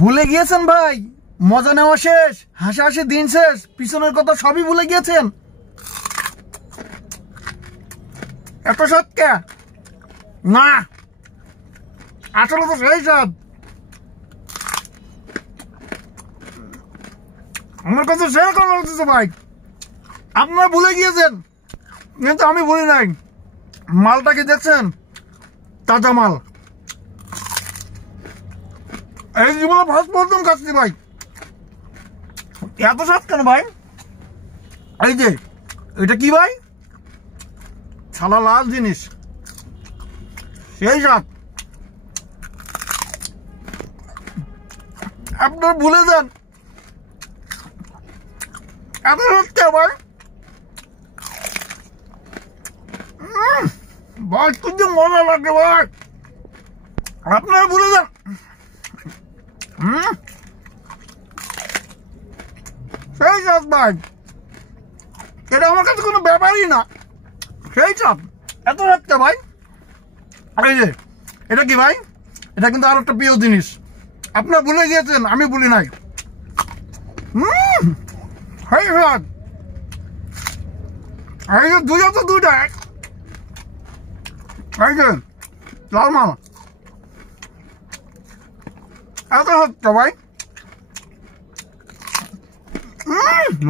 ভুলে গিয়েছেন ভাই? মজা নেওয়া শেষ, হাসাহাসি দিন শেষ, পিছনের কথা সবই ভুলে গিয়েছেন। এত সত্য না, আসলে তো সেই সব। আমার কথা শেয়ার করা বলতেছে ভাই, আপনারা ভুলে গিয়েছেন কিন্তু আমি ভুলি নাই। মালটা কি দেখছেন? তাজা মাল। এই জীবনে ফার্স্ট প্রথম খাচ্ছি ভাই। এত স্বাদ কেন ভাই? এই যে এটা কি ভাই? ছালা লাল জিনিস, সেই স্বাদ। আপনার ভুলে যান, এত সত্যি ভাই। ভাই কিন্তু মজা লাগে ভাই, আপনারা ভুলে যান। সেই স্বাদ ভাই, এটা আমার কাছে কোনো ব্যাপারই না। সেই স্বাদ, এত সত্যি ভাই। এই যে এটা কি ভাই? এটা কিন্তু আর একটা প্রিয় জিনিস। আপনারা ভুলে গিয়েছেন, আমি ভুলি নাই। সেই স্বাদ। এই যে দুইটা তো দুইটা, এই যে লাল মাল, এত সত্য ভাই।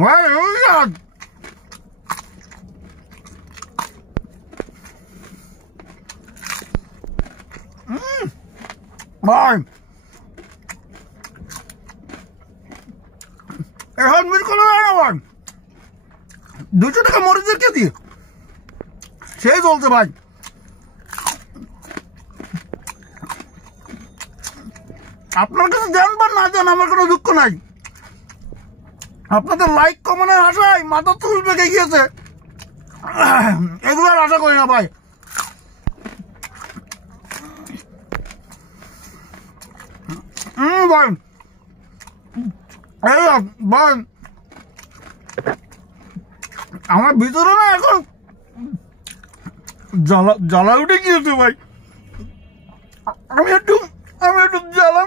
ভাই ওই স্বাদ। ভাই এখন মিল করে ভাই 200 টাকা মরিচের কেজি, সেই চলছে ভাই। আপনার কাছে দেন বা না দেন আমার কোনো দুঃখ নাই। আপনাদের লাইক কমানোর আশায় মাথা চুল পেকে গিয়েছে, এগুলো আর আশা করি না ভাই। ভাই এই ভাই আমার ভিতরে না এখন জ্বালা জ্বালা উঠে গিয়েছে ভাই। আমি একটু জ্বালা